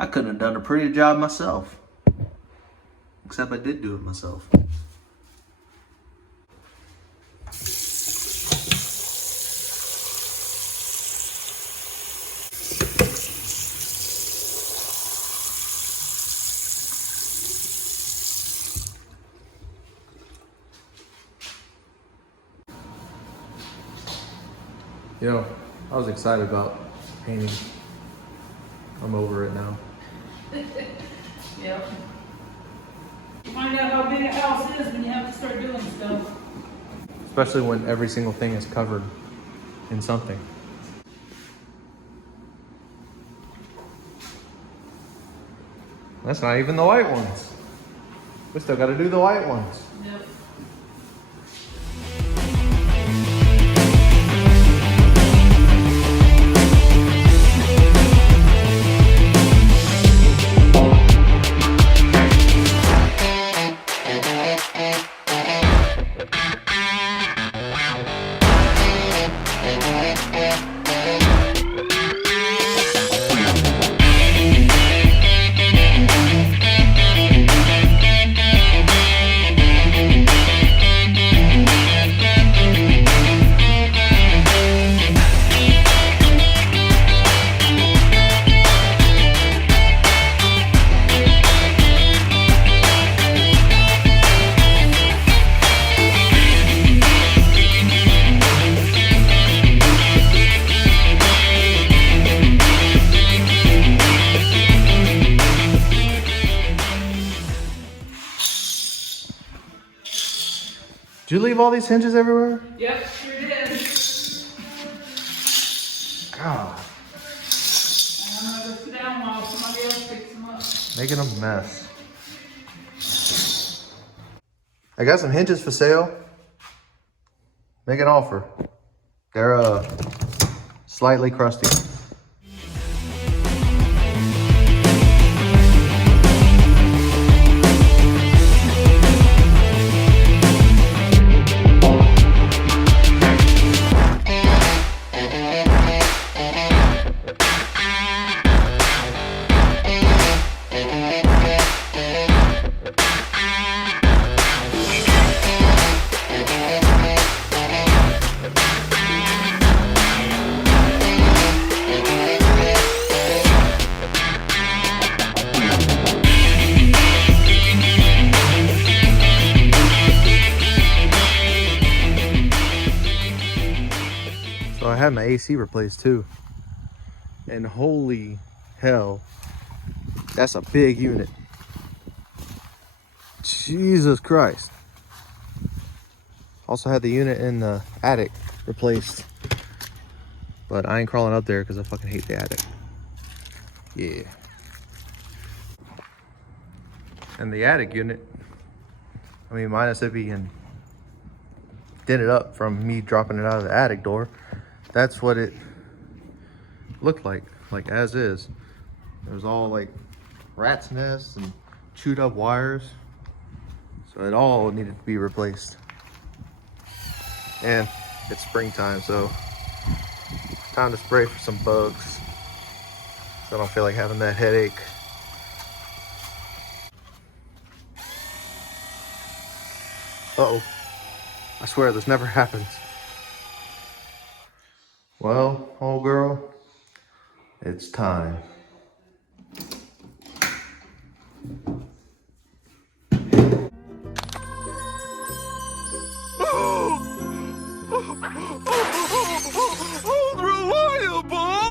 I couldn't have done a prettier job myself. Except I did do it myself. You know, I was excited about painting. I'm over it now. Yep. You find out how big a house is when you have to start doing stuff. Especially when every single thing is covered in something. That's not even the white ones. We still gotta do the white ones. Yep. Did you leave all these hinges everywhere? Yep, sure did. God, And I'm gonna go sit down while somebody else picks them up. making a mess. I got some hinges for sale. Make an offer. They're slightly crusty. So I had my AC replaced too. And holy hell, that's a big unit. Jesus Christ. Also had the unit in the attic replaced. But I ain't crawling up there because I fucking hate the attic. Yeah. And the attic unit, I mean, minus it being dented up from me dropping it out of the attic door, that's what it looked like as is. It was all like rat's nests and chewed up wires. So it all needed to be replaced. And it's springtime, so time to spray for some bugs. So I don't feel like having that headache. Uh-oh. I swear this never happens. Well, old girl, it's time. Unreliable!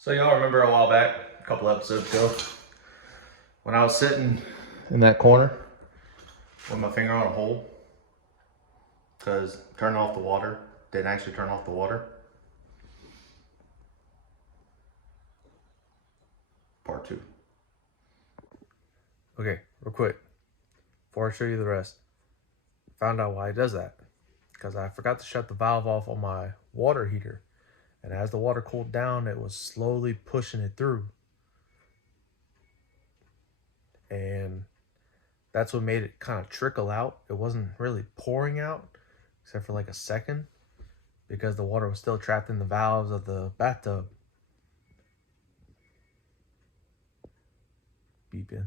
So y'all remember a while back, a couple episodes ago, when I was sitting in that corner with my finger on a hole because turning off the water didn't actually turn off the water? Part 2. Okay, real quick. before I show you the rest, found out why it does that. Because I forgot to shut the valve off on my water heater. And as the water cooled down, it was slowly pushing it through. And that's what made it kind of trickle out. It wasn't really pouring out, except for like a second, because the water was still trapped in the valves of the bathtub. Beeping.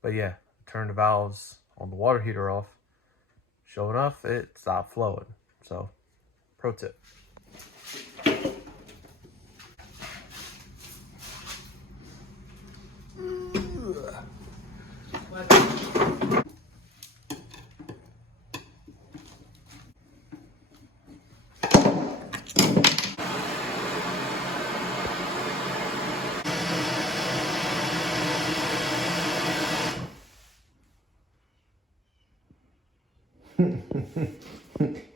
But yeah, turn the valves on the water heater off. Sure enough, it stopped flowing. So, pro tip.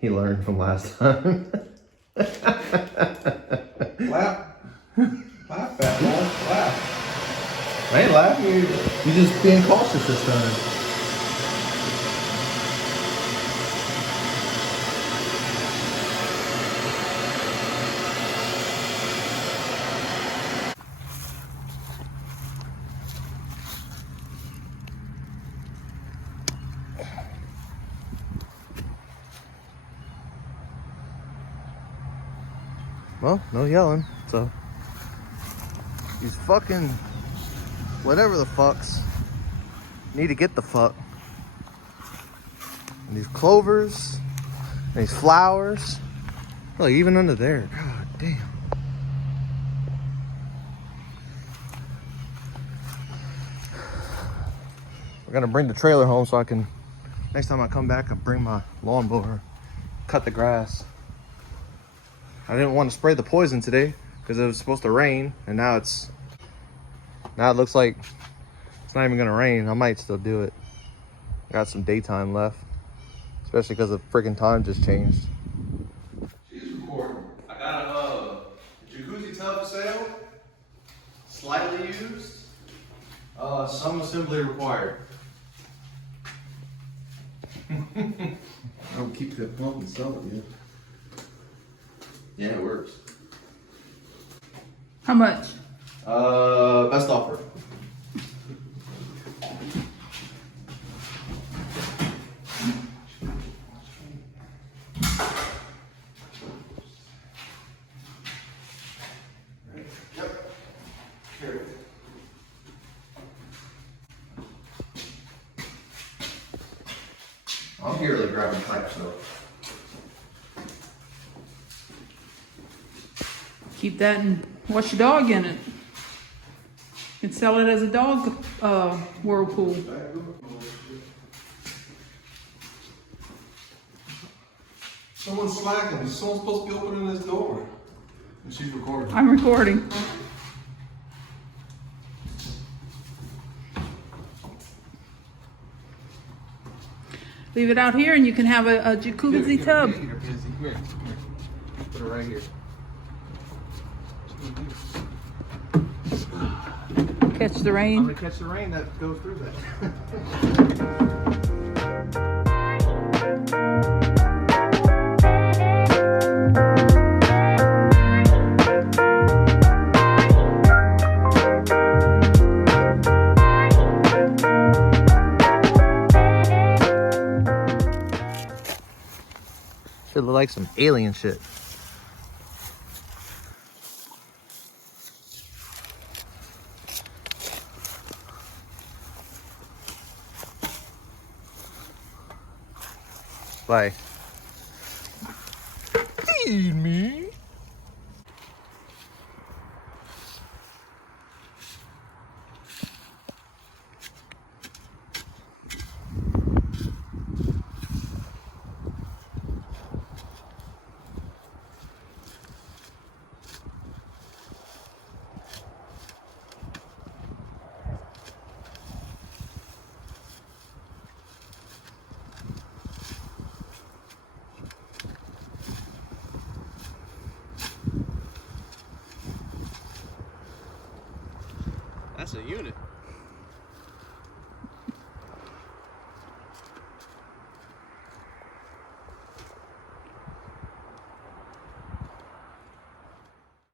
He learned from last time. Laugh. Laugh, fat boy. Laugh. I ain't laughing. You're just being cautious this time. Well, no yelling, so these fucking whatever the fucks need to get the fuck. And these clovers, and these flowers, look, even under there, god damn. We're gonna bring the trailer home so I can, next time I come back, I'll bring my lawnmower, cut the grass. I didn't want to spray the poison today because it was supposed to rain, and now it looks like it's not even gonna rain. I might still do it. Got some daytime left, especially because the freaking time just changed. She's recording. I got a jacuzzi tub for sale. Slightly used. Some assembly required. I'll keep that pump and sell it, yeah. Yeah, it works. How much? Best offer. Yep. Here. I'm here like grabbing type stuff. Keep that and watch your dog in it. You can sell it as a dog whirlpool. Someone's slacking. Someone's supposed to be opening this door. And she's recording. I'm recording. Leave it out here and you can have a jacuzzi tub. Here. Put it right here. Catch the I'm rain. gonna catch the rain that goes through that. Should look like some alien shit. Bye. Feed me. That's a unit.